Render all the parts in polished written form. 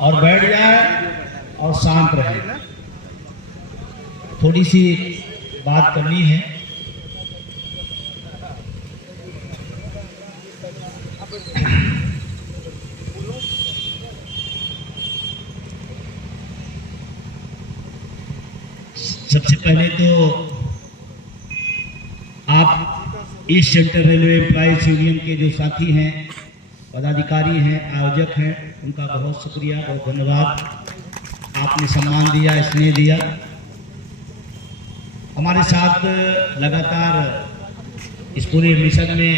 और बैठ जाए और शांत रहे। थोड़ी सी बात करनी है। सबसे पहले तो आप east central railway employees union के जो साथी हैं, पदाधिकारी हैं, आयोजक हैं, उनका बहुत शुक्रिया, बहुत धन्यवाद। आपने सम्मान दिया, स्नेह दिया। हमारे साथ लगातार इस पूरे मिशन में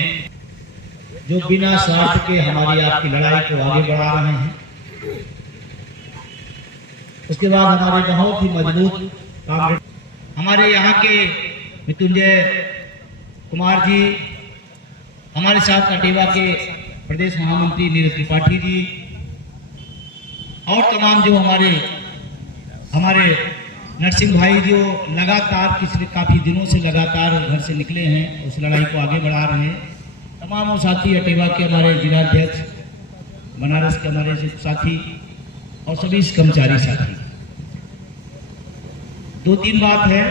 जो बिना स्वार्थ के हमारी आपकी लड़ाई को आगे बढ़ा रहे हैं। उसके बाद हमारे बहुत ही मजबूत काम, हमारे यहाँ के मृत्युंजय कुमार जी, हमारे साथ कटेवा के प्रदेश महामंत्री नीरज त्रिपाठी जी, और तमाम जो हमारे नरसिंह भाई जो लगातार पिछले काफ़ी दिनों से लगातार घर से निकले हैं, उस लड़ाई को आगे बढ़ा रहे हैं। तमाम साथी, अटेवा के हमारे जिलाध्यक्ष, बनारस के हमारे साथी और सभी कर्मचारी साथी। दो तीन बात है।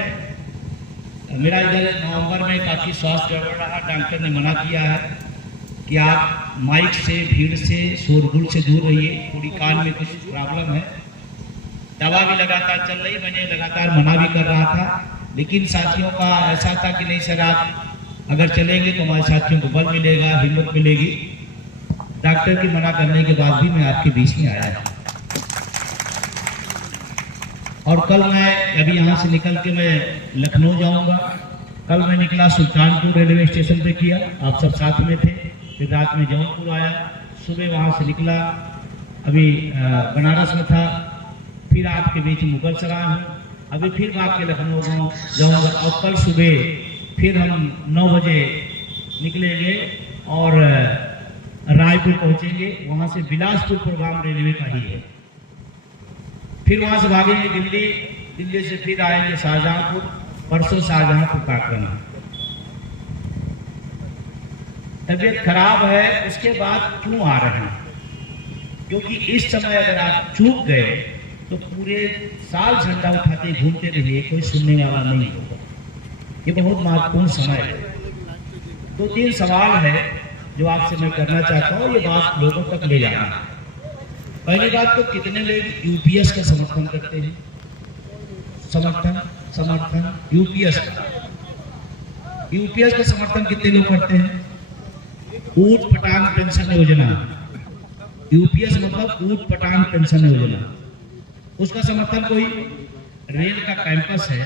मेरा इधर नवंबर में काफ़ी स्वास्थ्य गड़बड़ रहा, डॉक्टर ने मना किया है कि आप माइक से, भीड़ से, शोरगुल से दूर रहिए। थोड़ी कान में कुछ प्रॉब्लम है, दवा भी लगातार चल रही, मैंने लगातार मना भी कर रहा था, लेकिन साथियों का ऐसा था कि नहीं सर, आप अगर चलेंगे तो हमारे साथियों को बल मिलेगा, हिम्मत मिलेगी। डॉक्टर की मना करने के बाद भी मैं आपके बीच में आया। और कल मैं अभी यहाँ से निकल के मैं लखनऊ जाऊँगा। कल मैं निकला सुल्तानपुर रेलवे स्टेशन पे किया, आप सब साथ में थे। फिर रात में जौनपुर आया, सुबह वहाँ से निकला, अभी बनारस में था, फिर आपके बीच मुगल सराय हूँ, अभी फिर भाग के लखनऊ जाऊँगा। और कल सुबह फिर हम 9 बजे निकलेंगे और रायपुर पहुँचेंगे। वहाँ से बिलासपुर प्रोग्राम रेलवे का ही है। फिर वहाँ से भागेंगे दिल्ली, दिल्ली से फिर आएंगे शाहजहांपुर, परसों शाहजहांपुर का आक्रमण। तबीयत खराब है, उसके बाद क्यों आ रहे हैं? क्योंकि इस समय अगर आप चूक गए तो पूरे साल झंडा उठाते घूमते रहिए, कोई सुनने वाला नहीं होगा। ये बहुत महत्वपूर्ण समय है। 2-3 सवाल है जो आपसे मैं करना चाहता हूँ, ये बात लोगों तक ले जाना है। पहली बात तो कितने लोग यूपीएस का समर्थन करते हैं? समर्थन यूपीएस का समर्थन कितने लोग करते हैं? ऊट पटांग पेंशन योजना, यूपीएस मतलब ऊट पटांग पेंशन योजना, उसका समर्थन कोई? रेल का कैंपस है,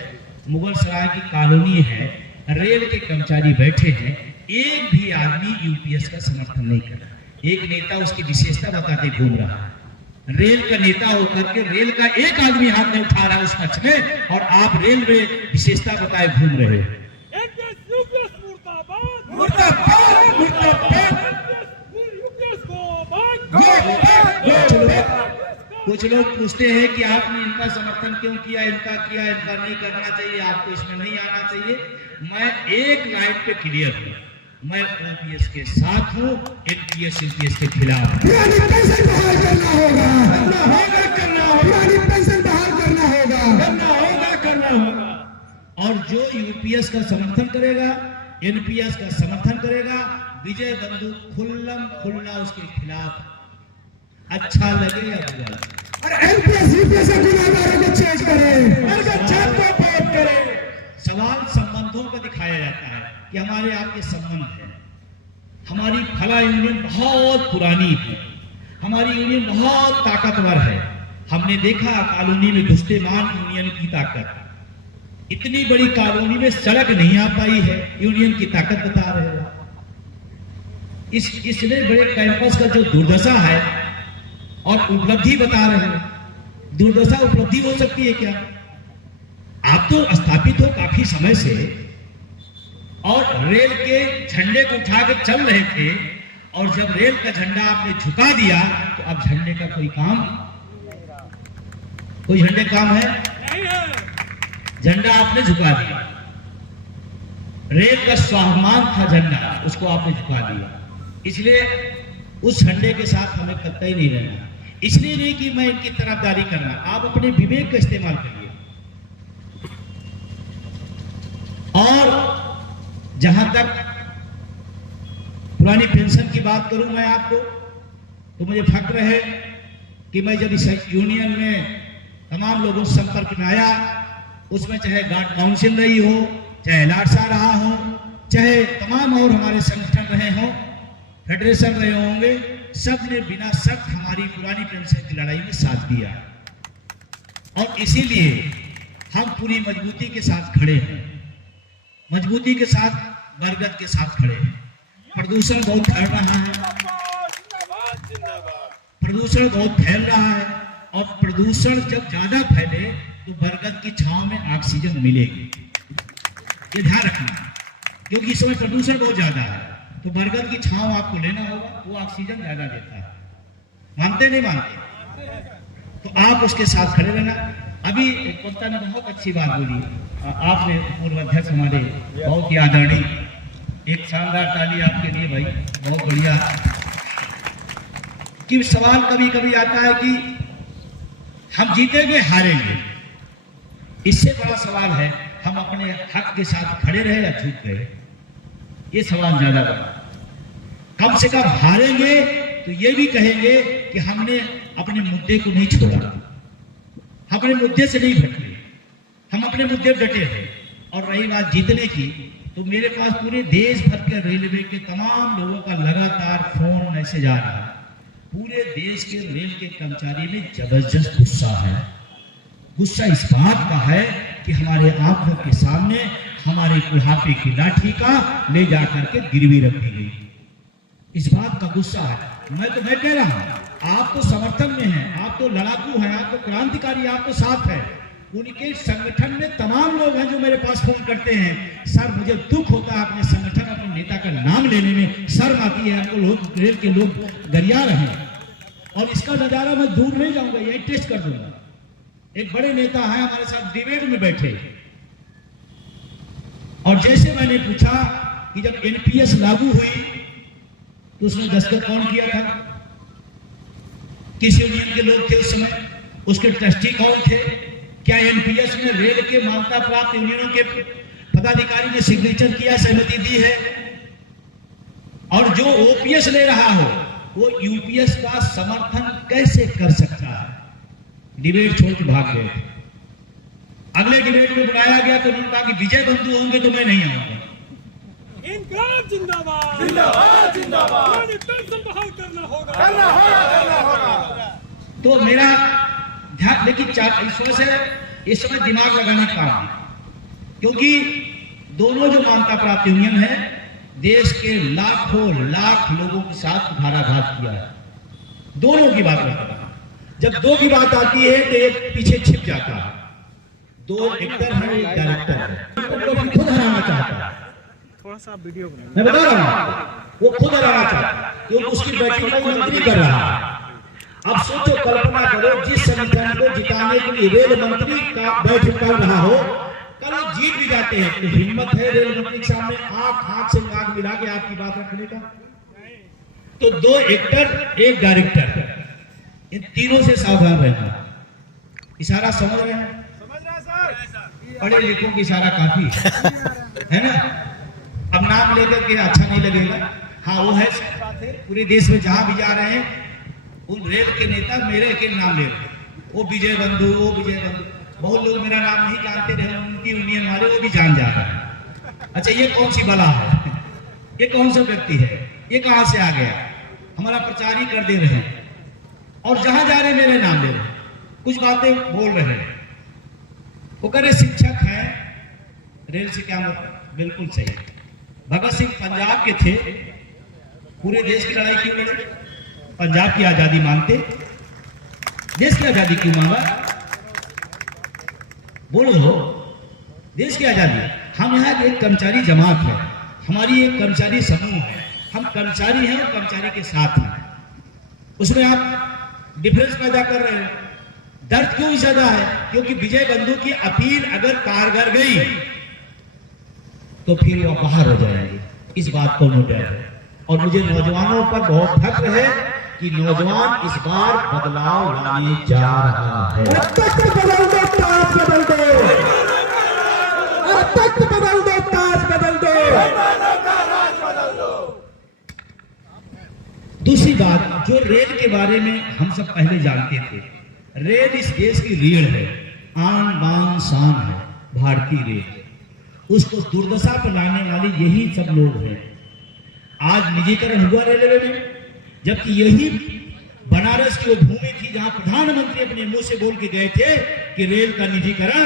मुगल सराय की कॉलोनी है, रेल के कर्मचारी बैठे हैं, एक भी आदमी यूपीएस का समर्थन नहीं कर रहा। एक नेता उसकी विशेषता बताते घूम रहा है। रेल का नेता होकर के रेल का एक आदमी हाथ में उठा रहा है उस पक्ष में, और आप रेल में विशेषता बताए घूम रहे हो। कुछ लोग पूछते हैं कि आपने इनका समर्थन क्यों किया, इनका नहीं करना चाहिए, आपको इसमें नहीं आना चाहिए। मैं एक लाइन पे क्लियर हूँ, मैं ओपीएस के साथ हूँ, एनपीएस यूपीएस के खिलाफ हूँ। पेंशन बहाल करना होगा, करना होगा। और जो यूपीएस का समर्थन करेगा, एनपीएस का समर्थन करेगा, विजय बंदूक खुल्ला उसके खिलाफ, अच्छा लगे या बुरा लगे। और एनपीएस यूपीएस के गुनाहगारों को चेंज करे। सवाल संबंधों का दिखाया जाता है कि हमारे आपके संबंध हैं। हमारी फला यूनियन बहुत पुरानी है, हमारी यूनियन बहुत ताकतवर है। हमने देखा कॉलोनी में घुसतेमान यूनियन की ताकत, इतनी बड़ी कॉलोनी में सड़क नहीं आ पाई है, यूनियन की ताकत बता रहे हो। इसलिए बड़े कैंपस का जो दुर्दशा है और उपलब्धि बता रहे हैं। दुर्दशा उपलब्धि हो सकती है क्या? आप तो स्थापित हो काफी समय से और रेल के झंडे को उठा के चल रहे थे, और जब रेल का झंडा आपने झुका दिया तो अब झंडे का कोई झंडे काम है? झंडा आपने झुका दिया। रेल का स्वाभिमान था झंडा, उसको आपने झुका दिया। इसलिए उस झंडे के साथ हमें कतई नहीं रहना। इसलिए नहीं कि मैं इनकी तरफदारी करना, आप अपने विवेक का इस्तेमाल करिए। और जहां तक पुरानी पेंशन की बात करूं मैं आपको, तो मुझे फक्र है कि मैं जब इस यूनियन में तमाम लोगों से संपर्क में आया, उसमें चाहे गार्ड काउंसिल रही हो, चाहे लाडसा रहा हो, चाहे तमाम और हमारे संगठन रहे हों, फेडरेशन रहे होंगे, सब ने बिना शक हमारी पुरानी पेंशन की लड़ाई में साथ दिया। और इसीलिए हम पूरी मजबूती के साथ खड़े हैं, मजबूती के साथ बरगद के साथ खड़े हैं। प्रदूषण बहुत फैल रहा है, प्रदूषण बहुत फैल रहा है, और प्रदूषण जब ज्यादा फैले तो बरगद की छांव में ऑक्सीजन मिलेगी, ये ध्यान रखना। क्योंकि इस समय प्रदूषण बहुत ज्यादा है, तो बरगद की छांव आपको लेना होगा, वो ऑक्सीजन ज्यादा देता है। मानते नहीं मानते? तो आप उसके साथ खड़े रहना। अभी एक वक्ता ने बहुत अच्छी बात बोली, आपने पूर्व अध्यक्ष हमारे बहुत ही आदरणीय, एक शानदार ताली आपके लिए भाई, बहुत बढ़िया। कि सवाल कभी कभी आता है कि हम जीतेंगे हारेंगे, इससे बड़ा सवाल है हम अपने हक के साथ खड़े रहे या चूक गए, ये सवाल ज्यादा बड़ा। कम से कम हारेंगे तो ये भी कहेंगे कि हमने अपने मुद्दे को नहीं छोड़ा, अपने मुद्दे से नहीं भटके, हम अपने मुद्दे पर डटे थे। और रही बात जीतने की, तो मेरे पास पूरे देश भर के रेलवे के तमाम लोगों का लगातार फोन मैसेज आ रहा है। पूरे देश के रेल के कर्मचारी में जबरदस्त गुस्सा है। गुस्सा इस बात का है कि हमारे आंखों के सामने हमारे बुढ़ापे की लाठी का ले जाकर के गिरवी रखी गई, इस बात का गुस्सा है। मैं कह रहा हूं, आप तो समर्थन में हैं, आप तो लड़ाकू हैं, आप तो क्रांतिकारी, आप तो साथ हैं। उनके संगठन में तमाम लोग हैं जो मेरे पास फोन करते हैं, सर मुझे दुख होता है अपने संगठन, अपने नेता का नाम लेने में शर्म आती है, हमको लोग रेल के लोग गरिया रहे हैं। और इसका नजारा मैं दूर नहीं जाऊंगा, यही टेस्ट कर दूंगा। एक बड़े नेता है हमारे साथ डिबेट में बैठे, और जैसे मैंने पूछा कि जब एनपीएस लागू हुई तो उसमें दस्तखत कौन किया था, किस यूनियन के लोग थे उस समय, उसके ट्रस्टी कौन थे, क्या एनपीएस में रेल के मान्यता प्राप्त यूनियनों के पदाधिकारी ने सिग्नेचर किया, सहमति दी है। और जो ओपीएस ले रहा हो वो यूपीएस का समर्थन कैसे कर सकता है? डिबेट छोड़ के भाग गए। अगले डिबेट में बुलाया गया तो उन्होंने कहा कि विजय बंधु होंगे तो मैं नहीं आऊंगा। इनकलाब जिंदाबाद, जिंदाबाद, जिंदाबाद, पेंशन बहाल करना होगा। तो मेरा ध्यान, लेकिन इस समय दिमाग लगाने का काम, क्योंकि दोनों जो मान्यता प्राप्त यूनियन है देश के लाखों लाख लोगों के साथ कुठाराघात किया है। दोनों की बात करता है, जब दो की बात आती है तो एक पीछे छिप जाता है। दो एक्टर है, एक डायरेक्टर है, खुद हराना चाहता है। थोड़ा सा वीडियो मैं बता रहा हूँ, वो खुद हराना चाहता है क्योंकि उसकी बैठक में मंत्री कर रहा है। अब सोचो, कल्पना करो, जिस संगठन को जिताने के लिए रेल मंत्री का बैठक कर रहा हो, कल जीत भी जाते हैं तो हिम्मत है रेल मंत्री के सामने हाथ से आग मिला के आपकी बात रखने का? तो दो एक्टर एक डायरेक्टर, इन तीनों से सावधान रहना। इशारा समझ रहे हैं? पढ़े लिखों की इशारा काफी है ना। अब नाम लेकर के अच्छा नहीं लगेगा, हाँ वो है, सही बात है। पूरे देश में जहां भी जा रहे हैं उन रेल के नेता मेरे के नाम ले रहे हैं, वो विजय बंधु, वो विजय बंधु। बहुत लोग मेरा नाम नहीं जानते रहे, उनकी यूनियन वाले वो भी जान जा रहे हैं। अच्छा, ये कौन सी बला है, ये कौन सा व्यक्ति है, ये कहां से आ गया? हमारा प्रचार ही कर दे रहे हैं और जहां जा रहे मेरे नाम ले रहे हैं, कुछ बातें बोल रहे हैं। वो कह रहे शिक्षक है, रेल से क्या मतलब? बिल्कुल सही। भगत सिंह पंजाब के थे, पूरे देश की लड़ाई क्यों लड़े? पंजाब की आजादी मांगते, देश की आजादी क्यों मांगा? बोलो, देश की आजादी। हम यहाँ एक कर्मचारी जमात है, हमारी एक कर्मचारी समूह है, हम कर्मचारी हैं और कर्मचारी के साथ हैं। उसमें आप डिफरेंस पैदा कर रहे हो। दर्द क्यों ज्यादा है? क्योंकि विजय बंधु की अपील अगर कारगर गई तो फिर वह बाहर हो जाएंगे, इस बात को नोट रहे। और मुझे नौजवानों पर बहुत फक्र है कि नौजवान इस बार बदलाव लाने जा रहा है। तख्त बदल दो, ताज बदल दो, तख्त बदल दो, ताज बदल दो। दूसरी बात, जो रेल के बारे में हम सब पहले जानते थे, रेल इस देश की रीढ़ है, आन बान शान है, भारतीय रेल। उसको दुर्दशा पर लाने वाले यही सब लोग हैं। आज निजीकरण हुआ रेलवे में, जबकि यही बनारस की वो भूमि थी जहां प्रधानमंत्री अपने मुंह से बोल के गए थे कि रेल का निजीकरण।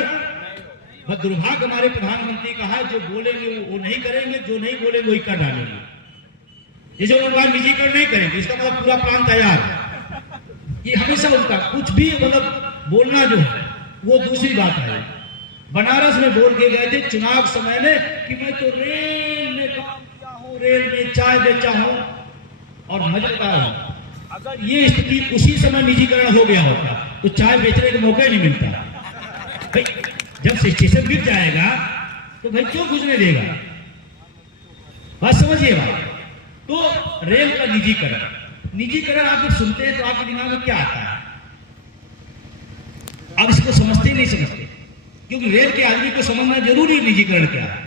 बस दुर्भाग्य हमारे प्रधानमंत्री का है, जो बोलेंगे वो नहीं करेंगे, जो नहीं बोलेंगे वही कर डालेंगे। जैसे उन्होंने निजीकरण नहीं करेंगे, इसका मतलब पूरा प्लान तैयार है। ये हमेशा उनका कुछ भी मतलब बोलना जो है वो दूसरी बात है। बनारस में बोल के गए थे चुनाव समय में कि मैं तो रेल में काम किया हूँ, रेल में चाय बेचा हूँ और मजेदार हूँ। अगर ये स्थिति उसी समय निजीकरण हो गया होता तो चाय बेचने का मौका ही नहीं मिलता। भाई जब स्टेशन गिर जाएगा तो भाई क्यों घुसने देगा? बात समझिएगा। तो रेल का निजीकरण आप जब सुनते हैं तो आपके दिमाग में क्या आता है? आप इसको समझते ही नहीं समझते, क्योंकि रेल के आदमी को समझना जरूरी निजीकरण क्या है।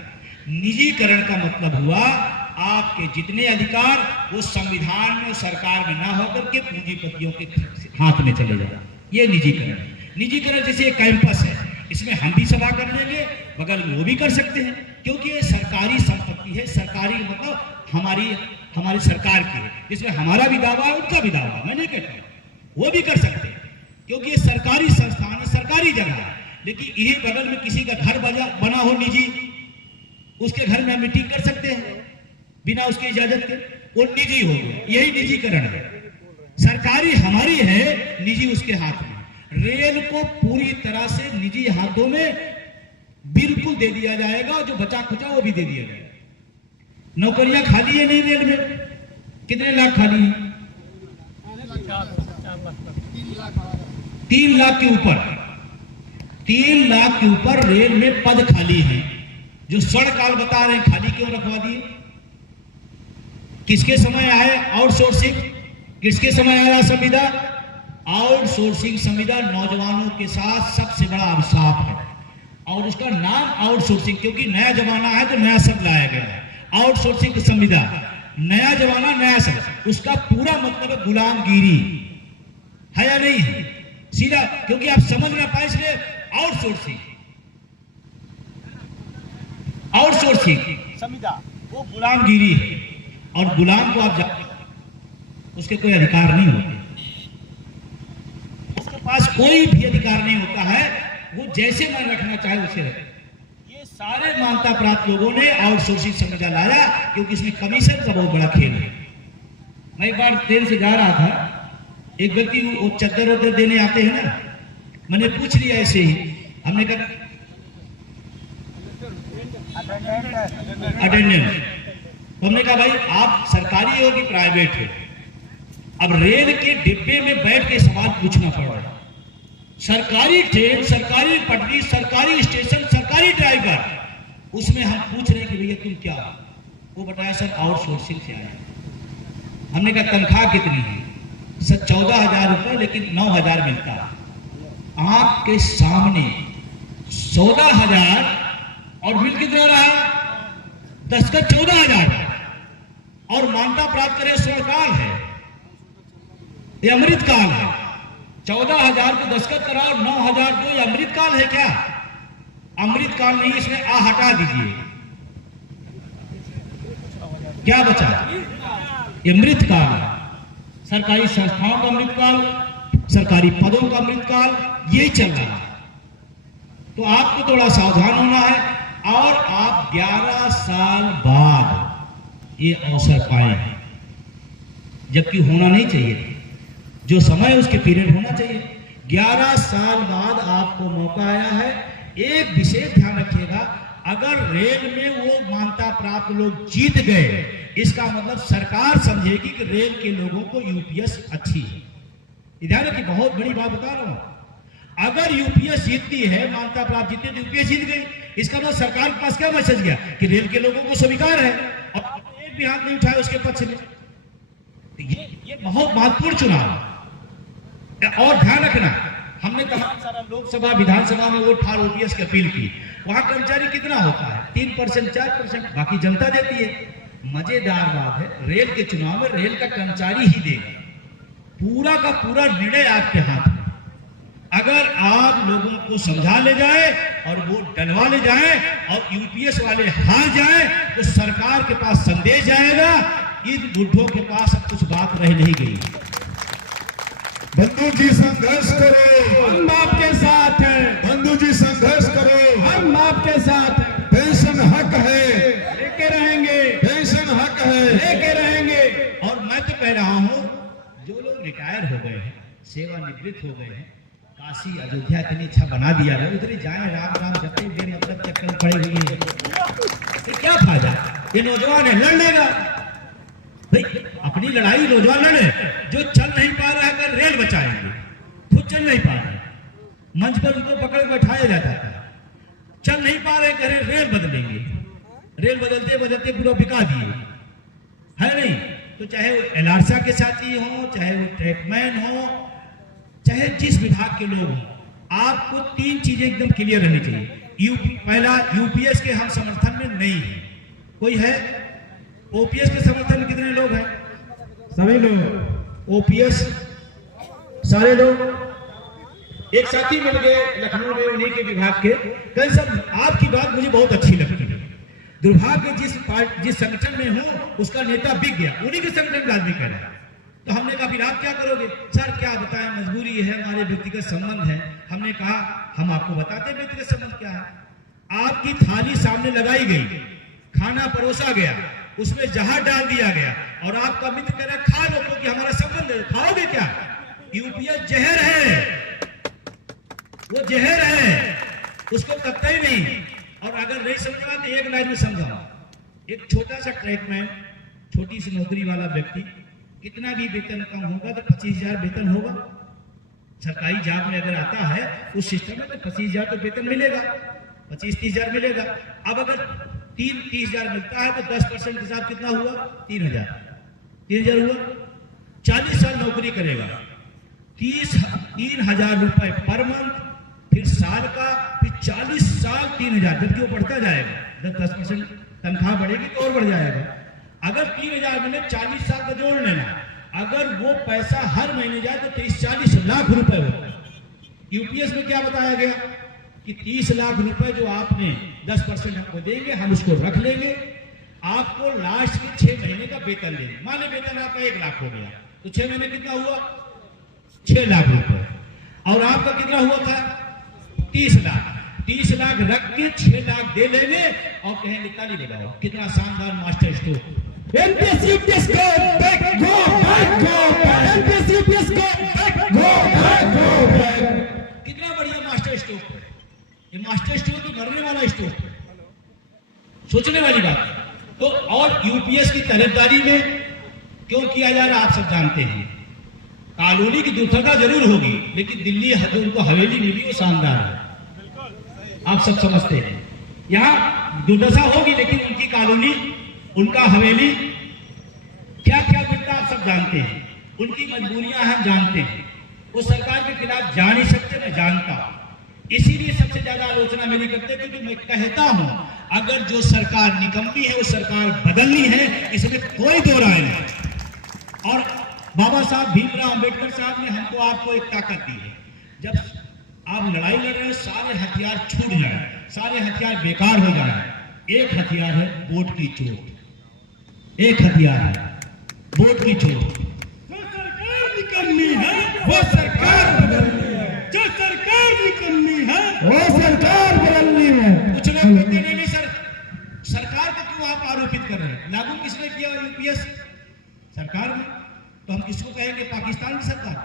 निजीकरण का मतलब हुआ आपके जितने अधिकार वो संविधान में, सरकार में ना होकर के पूंजीपतियों के हाथ में चले जाए, ये निजीकरण जैसे कैंपस है, इसमें हम भी सभा कर लेंगे, बगल में वो भी कर सकते हैं, क्योंकि ये सरकारी संपत्ति है। सरकारी मतलब हमारी सरकार की है, जिसमें हमारा भी दावा है, उनका भी दावा है। मैं नहीं कहता, वो भी कर सकते हैं, क्योंकि ये सरकारी संस्थान है, सरकारी जगह है। लेकिन यही बगल में किसी का घर बना हो निजी, उसके घर में हम मीटिंग कर सकते हैं बिना उसकी इजाजत के, वो निजी हो गया। यही निजीकरण है। सरकारी हमारी है, निजी उसके हाथ में। रेल को पूरी तरह से निजी हाथों में बिल्कुल दे दिया जाएगा, जो बचा खुचा वो भी दे दिया जाएगा। नौकरियां खाली है नहीं रेल में? कितने लाख खाली है? 3 लाख के ऊपर। 3 लाख के ऊपर रेल में पद खाली हैं, जो सड़काल बता रहे हैं खाली क्यों रखवा दिए? किसके समय आए आउटसोर्सिंग? किसके समय आया संविदा? आउटसोर्सिंग संविदा नौजवानों के साथ सबसे बड़ा अभिशाप है, और उसका नाम आउटसोर्सिंग, क्योंकि नया जमाना है तो नया शब्द लाया गया है। आउटसोर्सिंग संविदा, नया जमाना नया शब्द, उसका पूरा मतलब है गुलामगिरी है या नहीं है? सीधा, क्योंकि आप समझ ना पाए इसलिए आउटसोर्सिंग संविदा वो गुलामगिरी है, और गुलाम को आप जानते, उसके कोई अधिकार नहीं होते, उसके पास कोई भी अधिकार नहीं होता है, वो जैसे मन रखना चाहे उसे रखे। ये सारे मान्यता प्राप्त लोगों ने आउटसोर्सिंग संविदा लाया, क्योंकि इसमें कमीशन का बहुत बड़ा खेल है। मैं एक बार ट्रेन से जा रहा था, एक व्यक्ति वो चद्दर देने आते हैं ना, मैंने पूछ लिया ऐसे ही, हमने कहा अटेंडेंस, तो हमने कहा भाई आप सरकारी हो कि प्राइवेट हो? अब रेल के डिब्बे में बैठ के सवाल पूछना पड़ रहा है। सरकारी ट्रेन, सरकारी पटरी, सरकारी स्टेशन, सरकारी ड्राइवर, उसमें हम पूछ रहे हैं कि भैया तुम क्या? वो बताया सर आउटसोर्सिंग से आया। हमने कहा तनख्वाह कितनी है? सर 14,000 रुपए, लेकिन 9,000 मिलता है। आपके सामने 14,000 और मिल कितना रहा? 10 का 14,000, और मान्यता प्राप्त करे स्वर्णकाल है, ये अमृतकाल है। 14,000 को 10 कराओ, 9,000 दो, ये अमृतकाल है क्या? अमृतकाल नहीं, इसमें आ हटा दीजिए, क्या बचा? ये अमृतकाल है। सरकारी संस्थाओं का अमृतकाल, सरकारी पदों का अमृतकाल, यही चल रहा है। तो आपको थोड़ा सावधान होना है, और आप 11 साल बाद ये अवसर पाए हैं, जबकि होना नहीं चाहिए। जो समय उसके पीरियड होना चाहिए। 11 साल बाद आपको मौका आया है। एक विशेष ध्यान रखिएगा, अगर रेल में वो मान्यता प्राप्त लोग जीत गए, इसका मतलब सरकार समझेगी कि रेल के लोगों को यूपीएस अच्छी है। ध्यान रखिए, बहुत बड़ी बात बता रहा हूं। अगर यूपीएस जीतती है, मान्यता प्राप्त जीतती है, तो यूपीएस जीत गई, इसका मतलब सरकार के पास क्या मैसेज गया कि रेल के लोगों को स्वीकार है। और एक मिनट भी हाथ नहीं उठाया उसके पक्ष में। तो ये बहुत महत्वपूर्ण चुनाव है। और ध्यान रखना, हमने तमाम सारा लोकसभा विधानसभा में वोट फॉर ओपीएस की अपील की। वहां कर्मचारी कितना होता है? 3%, 4%, बाकी जनता देती है। मजेदार बात है, रेल के चुनाव में रेल का कर्मचारी ही देगा। पूरा का पूरा निर्णय आपके हाथ में। अगर आप लोगों को समझा ले जाए और वोट डलवा ले जाए और यूपीएस वाले हार जाए तो सरकार के पास संदेश जाएगा, इन बुढ़ों के पास अब कुछ बात रह नहीं गई। बंधु जी संघर्ष करो, हम आपके साथ हैं। बंधु जी संघर्ष करो, हम आपके साथ हैं। पेंशन हक है, लेके रहेंगे, पेंशन हक है, लेके रहेंगे। और मैं तो कह रहा हूं, जो लोग रिटायर हो गए हैं, सेवानिवृत्त हो गए हैं, काशी अयोध्या इतनी अच्छा बना दिया है, उधर जाए राम राम जपते बेमतलब चक्कर पड़े हुए हैं, तो क्या फायदा? ये नौजवान है, लड़ लेगा भाई, अपनी लड़ाई नौजवान लड़े। जो चल नहीं पा रहा है, अगर रेल बचाएंगे, खुद चल नहीं पा रहे, मंच पर उनको पकड़ बैठाया जाता है। चल नहीं पा रहे, कह रहे रेल बदलेंगे, रेल बदलते बदलते पूरा बिका दिए, है नहीं? तो चाहे वो एलआरसा के साथी हो, चाहे वो ट्रैकमैन हो, चाहे जिस विभाग के लोग हों, आपको 3 चीजें एकदम क्लियर रहनी चाहिए। पहला, यूपीएस के हम समर्थन में नहीं है। कोई है? ओपीएस के समर्थन में कितने लोग हैं? सभी लोग। ओपीएस सारे लोग। एक साथी मिल गए लखनऊ में उन्हीं के विभाग के, कल सर आपकी बात मुझे बहुत अच्छी लगती है। दुर्भाग्य जिस संगठन में हूं उसका नेता बिक गया, उन्हीं के संगठन का आदमी कह रहा है। तो हमने कहा फिर आप क्या करोगे? सर क्या बताएं, मजबूरी है, हमारे व्यक्तिगत संबंध है। हमने कहा हम आपको बताते हैं व्यक्तिगत संबंध क्या है। आपकी थाली सामने लगाई गई, खाना परोसा गया, उसमें जहाज डाल दिया गया और आपका मित्र कह रहा खा लो क्योंकि हमारा संबंध है। खाओगे क्या? यूपीएस जहर है, वो जहर है, उसको कतई नहीं। और अगर नहीं समझा तो एक लाइन में समझाओ। एक छोटा सा ट्रैकमैन, छोटी सी नौकरी वाला व्यक्ति, कितना भी वेतन कम होगा तो 25,000 वेतन होगा। सरकारी जॉब में अगर आता है उस सिस्टम में तो 25,000 तो वेतन मिलेगा, 25-30,000 मिलेगा। अब अगर 30,000 मिलता है तो 10% के साथ कितना हुआ? 3,000 हुआ। 40 साल नौकरी करेगा, 3,000 रुपए पर मंथ, फिर साल का, फिर 40 साल 3,000, जबकि वो बढ़ता जाएगा। 10% तनख्वाह बढ़ेगी तो और बढ़ जाएगा। अगर 3,000 मिले, 40 साल का जोड़ लेना, अगर वो पैसा हर महीने जाए तो 30-40 लाख रुपए होता है। यूपीएस में क्या बताया गया कि 30 लाख रुपए जो आपने 10% हमको देंगे, हम उसको रख लेंगे, आपको लास्ट के 6 महीने का वेतन देंगे। मान ली वेतन आपका 1 लाख हो गया तो 6 महीने कितना हुआ? 6 लाख रुपए। और आपका कितना हुआ था? 30 लाख। 30 लाख रख के 6 लाख दे लेंगे और कहेंगे ताली बजाओ, कितना शानदार master stroke. MPS UPS go back, go back, go back, MPS UPS go back, go back, go back. कितना बढ़िया मास्टर स्ट्रोक है ये। मास्टर स्ट्रोक तो मरने वाला स्ट्रोक है, सोचने वाली बात है। तो और यूपीएस की तरफदारी में क्यों किया जा रहा आप सब जानते हैं। कॉलोनी की दुर्दशा जरूर होगी, लेकिन दिल्ली जो उनको हवेली मिली वो शानदार है, आप सब समझते हैं। यहाँ दुर्दशा होगी लेकिन उनकी कॉलोनी, उनका हवेली, क्या क्या मिलता आप सब जानते हैं। उनकी मजबूरियां हम जानते हैं। वो सरकार के खिलाफ जा नहीं सकते, मैं जानता हूं। इसीलिए सबसे ज्यादा आलोचना मेरी करते, क्योंकि मैं कहता हूं अगर जो सरकार निकम्मी है वो सरकार बदलनी है, इसमें कोई दो राय नहीं। और बाबा साहब भीमराव अंबेडकर साहब ने हमको आपको एक ताकत दी है। जब आप लड़ाई लड़ रहे हैं, सारे हथियार छूट जाए, सारे हथियार बेकार हो जाए, एक हथियार है वोट की चोट। एक हथियार है वोट की चोट। जो सरकार निकलनी है वो सरकार बदलनी है, जो सरकार निकलनी है वो सरकार बदलनी है। कुछ लोग कहते नहीं सर, सरकार को क्यों आप आरोपित कर रहे हैं? लागू किसने किया यूपीएस? सरकार ने। तो हम किसको कहेंगे? पाकिस्तान की सरकार,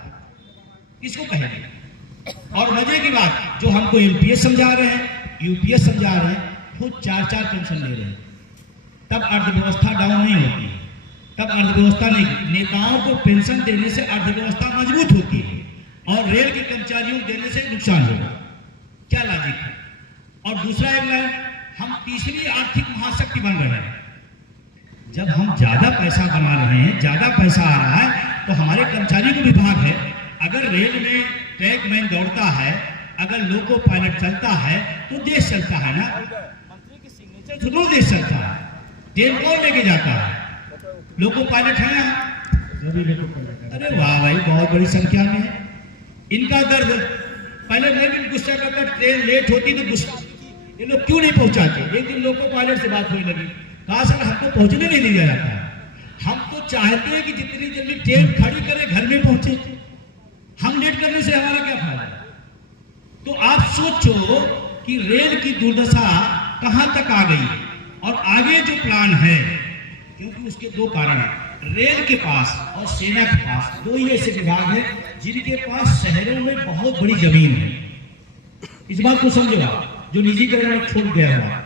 किसको कहेंगे? और मजे की बात, जो हमको एलपीएस समझा रहे हैं, यूपीएस समझा रहे हैं, खुद 4-4 पेंशन ले रहे हैं। तब अर्थव्यवस्था डाउन नहीं होती है, तब अर्थव्यवस्था नहीं। नेताओं को पेंशन देने से अर्थव्यवस्था मजबूत होती है और रेल के कर्मचारियों को देने से नुकसान होगा। क्या लॉजिक है? और दूसरा एक लाइन, हम तीसरी आर्थिक महाशक्ति बन रहे हैं। जब हम ज्यादा पैसा बना रहे हैं, ज्यादा पैसा आ रहा है, तो हमारे कर्मचारी को विभाग है। अगर रेल में ट्रैकमैन दौड़ता है, अगर लोको पायलट चलता है, तो देश चलता है ना। मंत्री की सिग्नेचर से तो देश चलता है। ट्रेन कौन लेके जाता है? लोको पायलट है यहाँ। अरे वाह भाई, बहुत बड़ी संख्या में है। इनका दर्द, पहले मैं भी गुस्सा करता, ट्रेन लेट होती तो गुस्सा, ये लोग क्यों नहीं पहुंचाते। एक दिन लोको पायलट से बात होने लगी, कहा सर हमको पहुंचने नहीं दिया जाता है, हम तो चाहते हैं कि जितनी जल्दी ट्रेन खड़ी करे घर में पहुंचे, हम लेट करने से हमारा क्या फायदा। तो आप सोचो कि रेल की दुर्दशा कहां तक आ गई और आगे जो प्लान है, क्योंकि उसके दो कारण हैं। रेल के पास और सेना के पास दो ही ऐसे विभाग हैं जिनके पास शहरों में बहुत बड़ी जमीन है। इस बात को समझो आप, जो निजीकरण में छोड़ गया हुआ,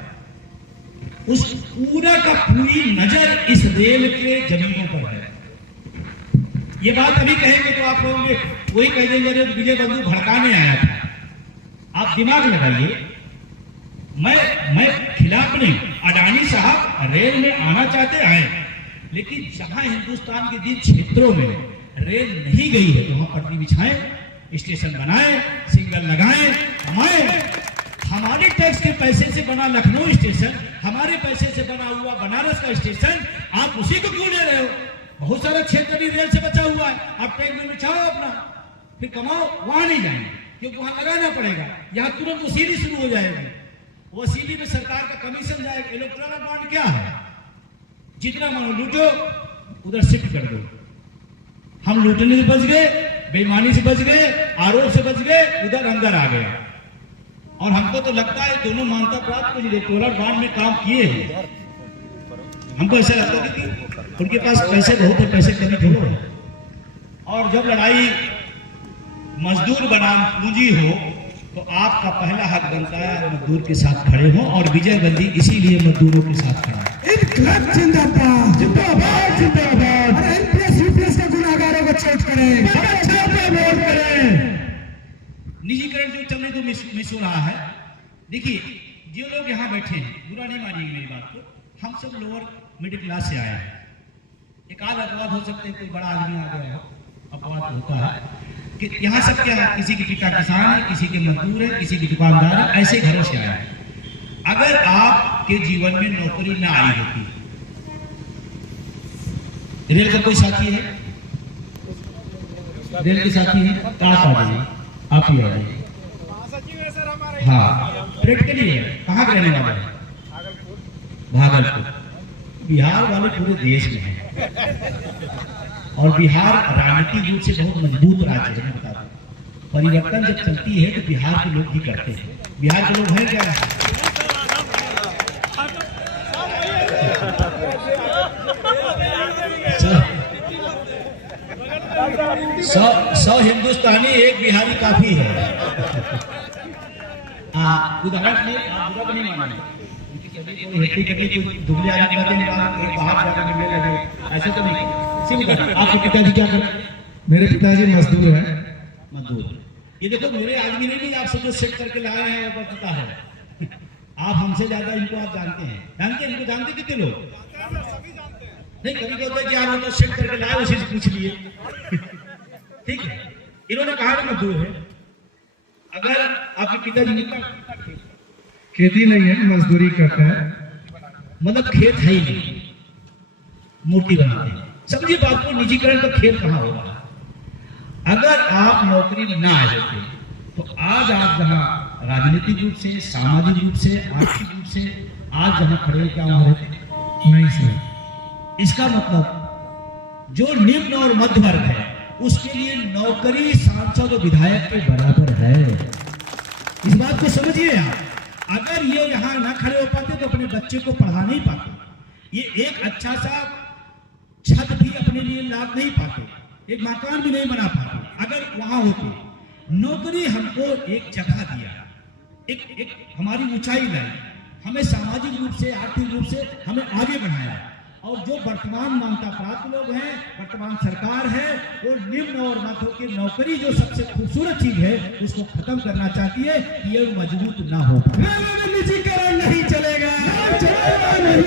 उस पूरा का पूरी नजर इस रेल के जमीनों पर है। ये बात अभी कहेंगे तो आप लोगों ने वही कह देंगे तो विजय बंधु भड़काने आया था। आप दिमाग लगाइए, मैं खिलाफ नहीं, अडानी साहब रेल में आना चाहते आए, लेकिन जहां हिंदुस्तान के जिन क्षेत्रों में रेल नहीं गई है तो वहां पटरी बिछाएं, स्टेशन बनाएं, सिग्नल लगाएं, हमारे हमारे टैक्स के पैसे से बना लखनऊ स्टेशन, हमारे पैसे से बना हुआ बनारस का स्टेशन, आप उसी को क्यों ले रहे हो? बहुत सारा क्षेत्र भी रेल से बचा हुआ है, आप ट्रेन में बिछाओ अपना, फिर कमाओ। वहां नहीं जाएंगे क्योंकि वहां लगाना पड़ेगा, यहाँ तुरंत वसूली शुरू हो जाएगी। वसूली में सरकार का कमीशन जाएगा। इलेक्ट्रॉनिक बॉन्ड क्या है? जितना मानो लूटो, उधर शिफ्ट कर दो। हम लूटने से बच गए, बेईमानी से बच गए, आरोप से बच गए, उधर अंदर आ गया। और हमको तो लगता है दोनों मान्यता प्राप्त कुछ इलेक्टोरल बॉन्ड में काम किए हैं। हमको ऐसा लगता है कि उनके पास पैसे बहुत है, पैसे कमी थोड़ा है। और जब लड़ाई मजदूर बनाम पूंजी हो तो आपका पहला हक बनता है मजदूर के साथ खड़े हो, और विजय गांधी इसीलिए मजदूरों के साथ खड़ा है। इनकलाब जिंदाबाद, जिंदाबाद, जिंदाबाद। एनपीएस यूपीएस के गुनाहगारों को चेक करें, वोट करें। निजीकरण जो चलने को मिस हो रहा है, देखिए जो लोग यहाँ बैठे हैं, बुरा नहीं मानिएगा मेरी बात को, हम सब लोअर मिडिल क्लास से आए हैं। एक आध अपवाद हो सकते हैं, कोई बड़ा आदमी आ गया हो, अपवाद होता है कि यहाँ सब क्या है, किसी के पिता किसान है, किसी के मजदूर है, किसी की दुकानदार है, ऐसे घरों से आए हैं। अगर आपके जीवन में नौकरी ना आई होती, रेल का कोई साथी है, रेल के साथी है, तो आप आ जाइए, आप ही आ जाइए। हाँ, प्रैक्टिकली है। कहाँ के रहने वाले हैं? भागलपुर। बिहार वाले पूरे देश में हैं, और बिहार राजनीतिक रूप से बहुत मजबूत राज्य है। मैं बता दूं, परिवर्तन जब चलती है तो बिहार के लोग भी करते हैं। बिहार के लोग हैं क्या? सौ हिंदुस्तानी एक बिहारी काफी है। उदाहरण नहीं, आप बुरा नहीं माने, दुबले आदमी बाहर जाकर मिलने लगे, ऐसे तो नहीं। आपके पिताजी क्या करें? मेरे पिताजी मजदूर हैं। मजदूर। ये देखो मेरे आदमी नहीं, आप सब सेट करके लाए हैं, और पता है आप हमसे ज्यादा इनको आप जानते हैं। जानते हैं इनको? जानते कितने लोग? नहीं, कभी कहते हैं कि आप तो सेट करके लाए, उसी से पूछ लिए। ठीक है, इन्होंने कहा कि मजदूर है। अगर आपके पिताजी खेती नहीं है, मजदूरी करता है, मतलब खेत है ही नहीं, मूर्ति बनाते हैं। समझिए बात को, निजीकरण का खेल कहां हो रहा है। अगर आप नौकरी में ना आए होते तो आज आप जहां राजनीतिक रूप से, सामाजिक रूप से, आर्थिक रूप से आज जहां खड़े क्या वहां रहते नहीं सर। इसका मतलब जो निम्न और मध्य वर्ग है उसके लिए नौकरी सांसद और विधायक के बराबर है। इस बात को समझिए आप। अगर ये यहाँ ना खड़े हो पाते तो अपने बच्चे को पढ़ा नहीं पाते, ये एक अच्छा सा छत भी अपने लिए लाभ नहीं पाते, एक मकान भी नहीं बना पाते। अगर वहां होते, नौकरी हमको एक जगह दिया, एक हमारी ऊंचाई लाई, हमें सामाजिक रूप से, आर्थिक रूप से हमें आगे बढ़ाया। और जो वर्तमान मान्यता प्राप्त लोग हैं, वर्तमान सरकार है, वो निम्न और मध्य के नौकरी जो सबसे खूबसूरत चीज है उसको खत्म करना चाहती है। ये मजबूत ना हो पाए। निजीकरण नहीं चलेगा, निजीकरण नहीं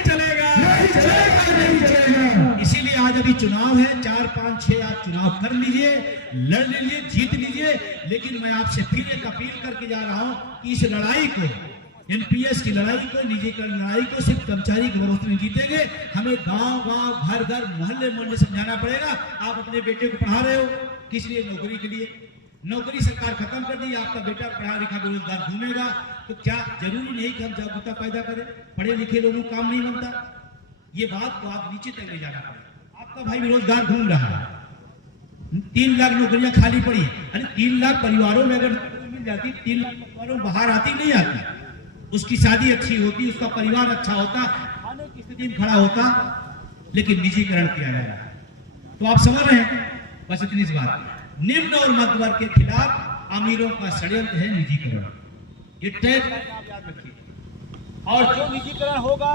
चलेगा। चलेगा नहीं चलेगा। इसीलिए आज अभी चुनाव है, 4, 5, 6 आप चुनाव कर लीजिए, लड़ लीजिए, जीत लीजिए। लेकिन मैं आपसे फिर एक अपील करके जा रहा हूं कि इस लड़ाई को, एनपीएस की लड़ाई को, निजीकरण लड़ाई को सिर्फ कर्मचारी के भरोसे नहीं जीतेंगे। हमें गांव गांव, घर घर, मोहल्ले मोहल्ले समझाना पड़ेगा। आप अपने बेटे को पढ़ा रहे हो किस लिए? नौकरी के लिए। नौकरी सरकार खत्म कर दी, आपका बेटा पढ़ा लिखा बेरोजगार घूमेगा, तो क्या जरूरी नहीं कि हम जागरूकता पैदा करें? पढ़े लिखे लोगों को काम नहीं बनता, ये बात को आप नीचे तक ले जाना पड़ेगा। आपका भाई बेरोजगार घूम रहा है, 3 लाख नौकरियां खाली पड़ी है। अरे 3 लाख परिवारों में अगर नौकरी मिल जाती, 3 लाख परिवारों बाहर आती नहीं आती, उसकी शादी अच्छी होती, उसका परिवार अच्छा होता, खाने की स्थिति में खड़ा होता, लेकिन निजीकरण किया जा रहा है। तो आप समझ रहे हैं, बस इतनी सी बात। निम्न और मध्य वर्ग के खिलाफ अमीरों का षड्यंत्र है निजीकरण, ये तय आप याद रखिए। और जो निजीकरण होगा,